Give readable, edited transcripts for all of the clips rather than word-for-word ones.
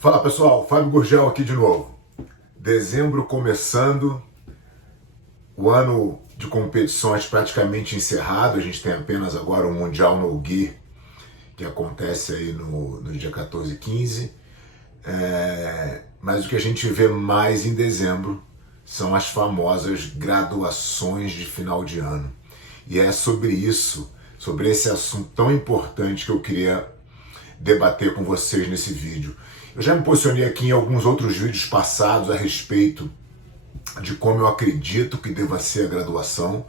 Fala pessoal, Fábio Gurgel aqui de novo. Dezembro começando, o ano de competições praticamente encerrado. A gente tem apenas agora o Mundial No Gi, que acontece aí no dia 14 e 15. Mas o que a gente vê mais em dezembro são as famosas graduações de final de ano. E é sobre isso, sobre esse assunto tão importante que eu queria debater com vocês nesse vídeo. Eu já me posicionei aqui em alguns outros vídeos passados a respeito de como eu acredito que deva ser a graduação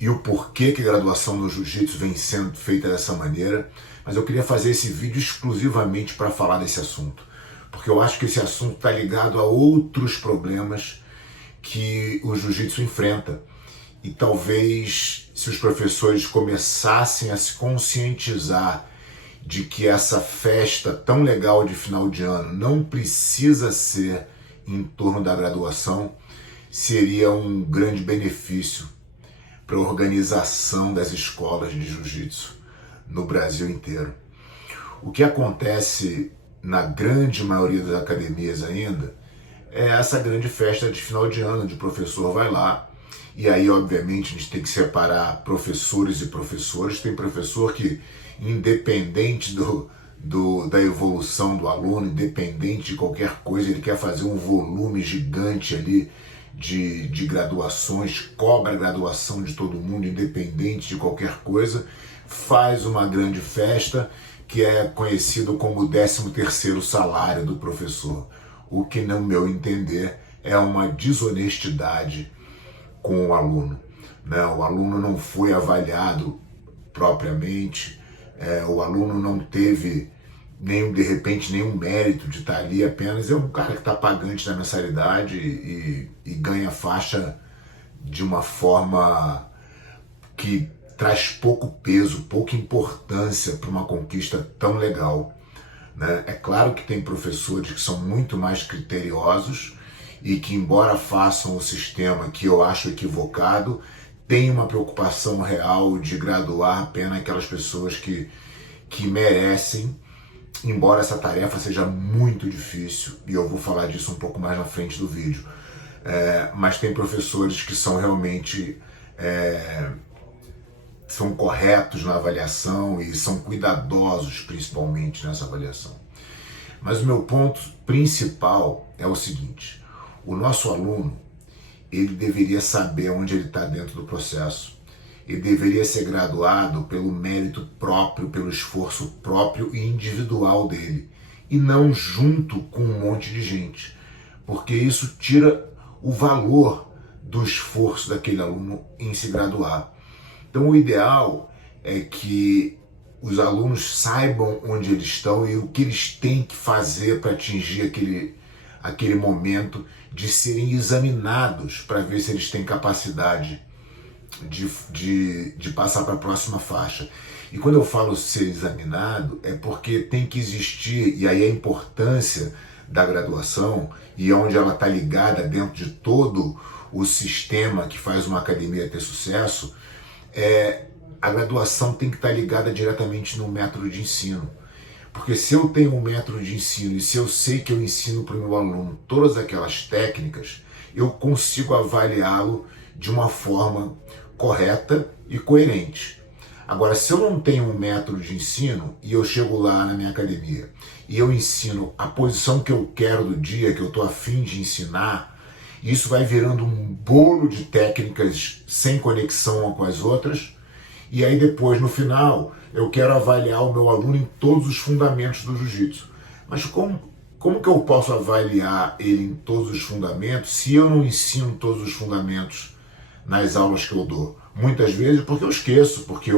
e o porquê que a graduação no jiu-jitsu vem sendo feita dessa maneira, mas eu queria fazer esse vídeo exclusivamente para falar desse assunto, porque eu acho que esse assunto está ligado a outros problemas que o jiu-jitsu enfrenta. E talvez, se os professores começassem a se conscientizar de que essa festa tão legal de final de ano não precisa ser em torno da graduação, seria um grande benefício para a organização das escolas de jiu-jitsu no Brasil inteiro. O que acontece na grande maioria das academias ainda é essa grande festa de final de ano, onde o professor vai lá. E aí, obviamente, a gente tem que separar professores e professores. Tem professor que, independente da evolução do aluno, independente de qualquer coisa, ele quer fazer um volume gigante ali de graduações, cobra a graduação de todo mundo, independente de qualquer coisa, faz uma grande festa que é conhecido como o 13º salário do professor. O que, no meu entender, é uma desonestidade com o aluno. O aluno não foi avaliado propriamente, o aluno não teve de repente nenhum mérito de estar ali, apenas é um cara que está pagante da mensalidade e ganha faixa de uma forma que traz pouco peso, pouca importância para uma conquista tão legal. É claro que tem professores que são muito mais criteriosos e que, embora façam o sistema que eu acho equivocado, tem uma preocupação real de graduar apenas aquelas pessoas que merecem, embora essa tarefa seja muito difícil, e eu vou falar disso um pouco mais na frente do vídeo. Mas tem professores que são realmente são corretos na avaliação e são cuidadosos principalmente nessa avaliação. Mas o meu ponto principal é o seguinte: o nosso aluno, ele deveria saber onde ele está dentro do processo. Ele deveria ser graduado pelo mérito próprio, pelo esforço próprio e individual dele, e não junto com um monte de gente, porque isso tira o valor do esforço daquele aluno em se graduar. Então o ideal é que os alunos saibam onde eles estão e o que eles têm que fazer para atingir aquele momento de serem examinados para ver se eles têm capacidade de passar para a próxima faixa. E quando eu falo ser examinado, é porque tem que existir, e aí a importância da graduação, e onde ela está ligada dentro de todo o sistema que faz uma academia ter sucesso, a graduação tem que estar ligada diretamente no método de ensino. Porque se eu tenho um método de ensino e se eu sei que eu ensino para o meu aluno todas aquelas técnicas, eu consigo avaliá-lo de uma forma correta e coerente. Agora, se eu não tenho um método de ensino e eu chego lá na minha academia e eu ensino a posição que eu quero do dia, que eu estou a fim de ensinar, isso vai virando um bolo de técnicas sem conexão uma com as outras, e aí depois, no final, eu quero avaliar o meu aluno em todos os fundamentos do jiu-jitsu. Mas como que eu posso avaliar ele em todos os fundamentos se eu não ensino todos os fundamentos nas aulas que eu dou? Muitas vezes porque eu esqueço, porque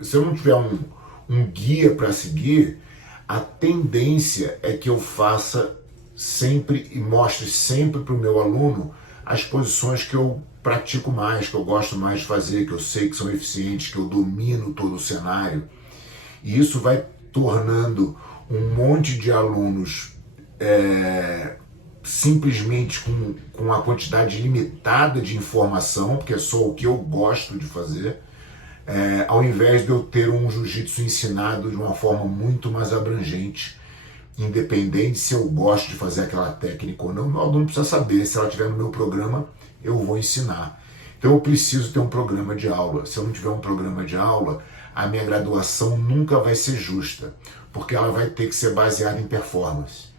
se eu não tiver um guia para seguir, a tendência é que eu faça sempre e mostre sempre para o meu aluno as posições que eu pratico mais, que eu gosto mais de fazer, que eu sei que são eficientes, que eu domino todo o cenário. E isso vai tornando um monte de alunos simplesmente com uma quantidade limitada de informação, porque é só o que eu gosto de fazer, ao invés de eu ter um jiu-jitsu ensinado de uma forma muito mais abrangente, independente se eu gosto de fazer aquela técnica ou não, o aluno precisa saber. Se ela estiver no meu programa, eu vou ensinar. Então eu preciso ter um programa de aula. Se eu não tiver um programa de aula, a minha graduação nunca vai ser justa, porque ela vai ter que ser baseada em performance.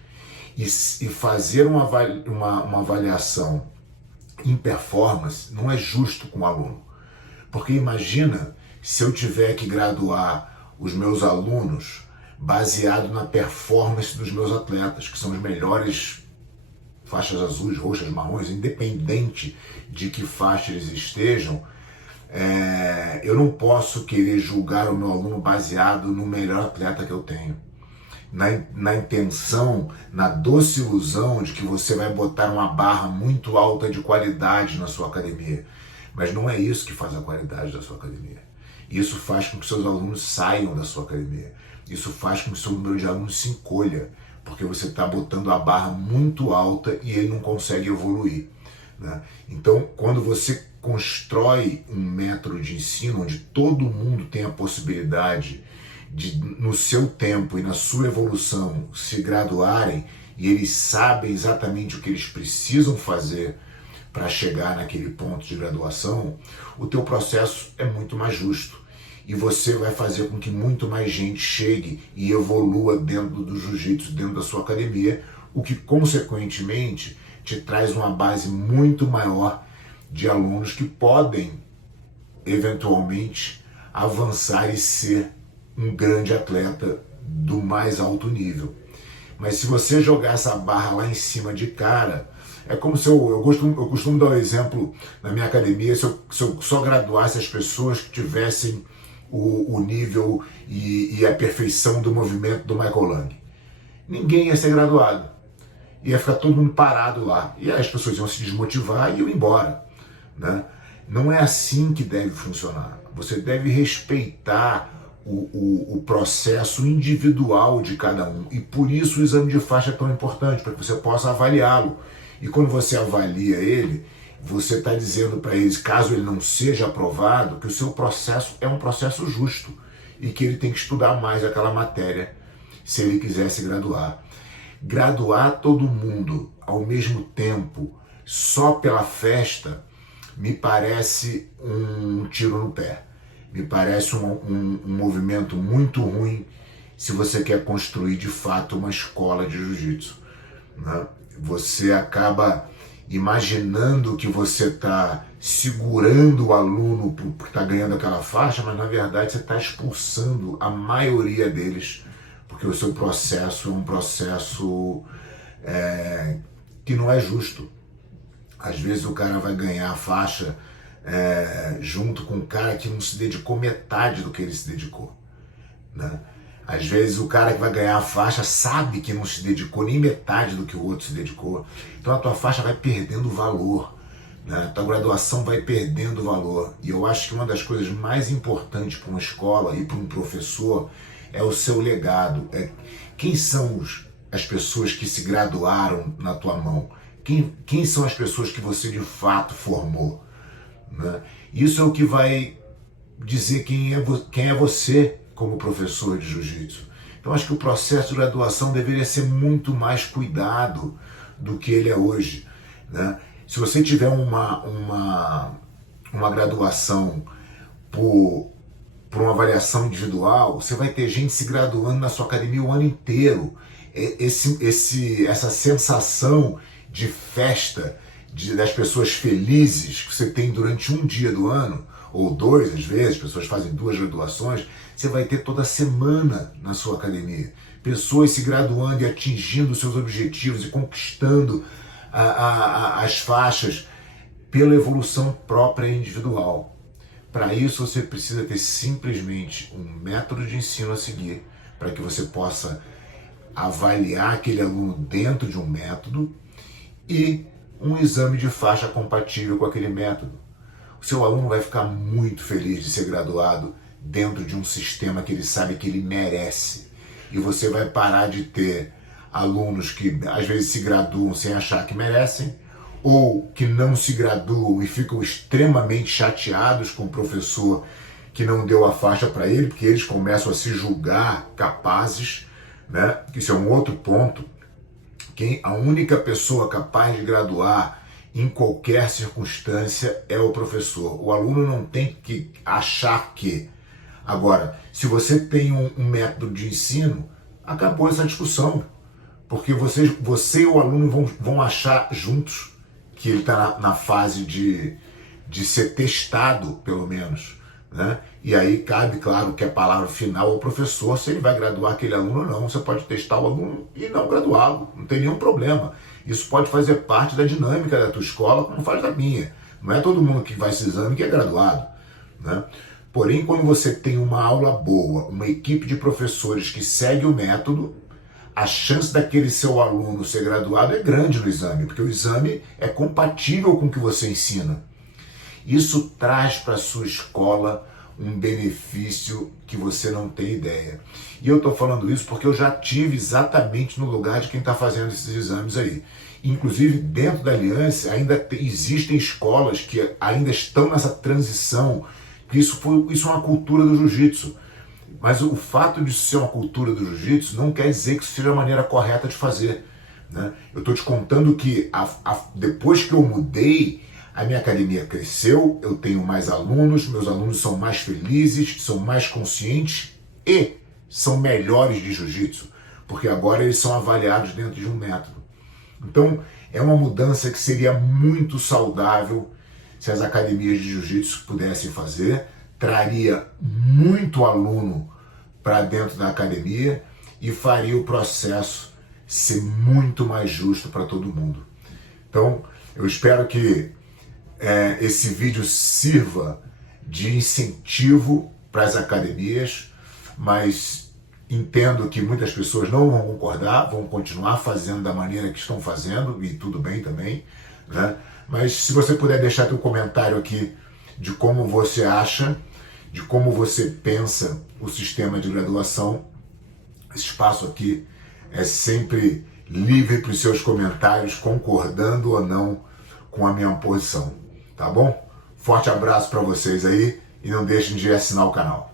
E fazer uma avaliação em performance não é justo com o aluno. Porque imagina se eu tiver que graduar os meus alunos baseado na performance dos meus atletas, que são os melhores faixas azuis, roxas, marrons, independente de que faixa eles estejam, eu não posso querer julgar o meu aluno baseado no melhor atleta que eu tenho. Na intenção, na doce ilusão de que você vai botar uma barra muito alta de qualidade na sua academia. Mas não é isso que faz a qualidade da sua academia. Isso faz com que seus alunos saiam da sua academia. Isso faz com que o seu número de alunos se encolha, porque você está botando a barra muito alta e ele não consegue evoluir, né? Então, quando você constrói um método de ensino onde todo mundo tem a possibilidade de, no seu tempo e na sua evolução, se graduarem, e eles sabem exatamente o que eles precisam fazer para chegar naquele ponto de graduação, o teu processo é muito mais justo. E você vai fazer com que muito mais gente chegue e evolua dentro do jiu-jitsu, dentro da sua academia, o que consequentemente te traz uma base muito maior de alunos que podem eventualmente avançar e ser um grande atleta do mais alto nível. Mas se você jogar essa barra lá em cima de cara, é como se eu costumo dar um exemplo na minha academia, se eu só graduasse as pessoas que tivessem o nível e a perfeição do movimento do Michael Lang. Ninguém ia ser graduado. Ia ficar todo mundo parado lá. E as pessoas iam se desmotivar e iam embora, né? Não é assim que deve funcionar. Você deve respeitar o processo individual de cada um. E por isso o exame de faixa é tão importante, para que você possa avaliá-lo. E quando você avalia ele, você está dizendo para eles, caso ele não seja aprovado, que o seu processo é um processo justo e que ele tem que estudar mais aquela matéria se ele quiser se graduar. Graduar todo mundo ao mesmo tempo, só pela festa, me parece um tiro no pé. Me parece um movimento muito ruim se você quer construir de fato uma escola de jiu-jitsu, né? Você acaba imaginando que você está segurando o aluno porque está ganhando aquela faixa, mas na verdade você está expulsando a maioria deles, porque o seu processo é um processo que não é justo. Às vezes o cara vai ganhar a faixa junto com um cara que não se dedicou metade do que ele se dedicou, né? Às vezes o cara que vai ganhar a faixa sabe que não se dedicou nem metade do que o outro se dedicou. Então a tua faixa vai perdendo valor, né? A tua graduação vai perdendo valor. E eu acho que uma das coisas mais importantes para uma escola e para um professor é o seu legado. Quem são as pessoas que se graduaram na tua mão? Quem são as pessoas que você de fato formou, né? Isso é o que vai dizer quem é você como professor de jiu-jitsu. Então acho que o processo de graduação deveria ser muito mais cuidado do que ele é hoje, né? Se você tiver uma graduação por uma avaliação individual, você vai ter gente se graduando na sua academia o ano inteiro. Essa sensação de festa, das pessoas felizes que você tem durante um dia do ano, ou dois, às vezes, pessoas fazem 2 graduações, você vai ter toda semana na sua academia. Pessoas se graduando e atingindo seus objetivos e conquistando as faixas pela evolução própria e individual. Para isso você precisa ter simplesmente um método de ensino a seguir, para que você possa avaliar aquele aluno dentro de um método e um exame de faixa compatível com aquele método. O seu aluno vai ficar muito feliz de ser graduado dentro de um sistema que ele sabe que ele merece. E você vai parar de ter alunos que às vezes se graduam sem achar que merecem, ou que não se graduam e ficam extremamente chateados com o professor que não deu a faixa para ele, porque eles começam a se julgar capazes, né? Isso é um outro ponto. A única pessoa capaz de graduar em qualquer circunstância é o professor. O aluno não tem que achar que. Agora, se você tem um método de ensino, acabou essa discussão. Porque você e o aluno vão achar juntos que ele está na fase de ser testado, pelo menos, né? E aí cabe, claro, que a palavra final ao professor, se ele vai graduar aquele aluno ou não. Você pode testar o aluno e não graduá-lo, não tem nenhum problema. Isso pode fazer parte da dinâmica da tua escola, como faz da minha. Não é todo mundo que vai esse exame que é graduado, né? Porém, quando você tem uma aula boa, uma equipe de professores que segue o método, a chance daquele seu aluno ser graduado é grande no exame, porque o exame é compatível com o que você ensina. Isso traz para a sua escola um benefício que você não tem ideia. E eu estou falando isso porque eu já tive exatamente no lugar de quem está fazendo esses exames aí. Inclusive, dentro da Aliança, existem escolas que ainda estão nessa transição, que isso é uma cultura do jiu-jitsu. Mas o fato de ser uma cultura do jiu-jitsu não quer dizer que isso seja a maneira correta de fazer, né? Eu estou te contando que depois que eu mudei, a minha academia cresceu, eu tenho mais alunos, meus alunos são mais felizes, são mais conscientes e são melhores de jiu-jitsu, porque agora eles são avaliados dentro de um método. Então, é uma mudança que seria muito saudável se as academias de jiu-jitsu pudessem fazer, traria muito aluno para dentro da academia e faria o processo ser muito mais justo para todo mundo. Então, eu espero que esse vídeo sirva de incentivo para as academias, mas entendo que muitas pessoas não vão concordar, vão continuar fazendo da maneira que estão fazendo, e tudo bem também, né? Mas se você puder deixar teu comentário aqui de como você acha, de como você pensa o sistema de graduação, esse espaço aqui é sempre livre para os seus comentários, concordando ou não com a minha posição, tá bom? Forte abraço para vocês aí e não deixem de assinar o canal.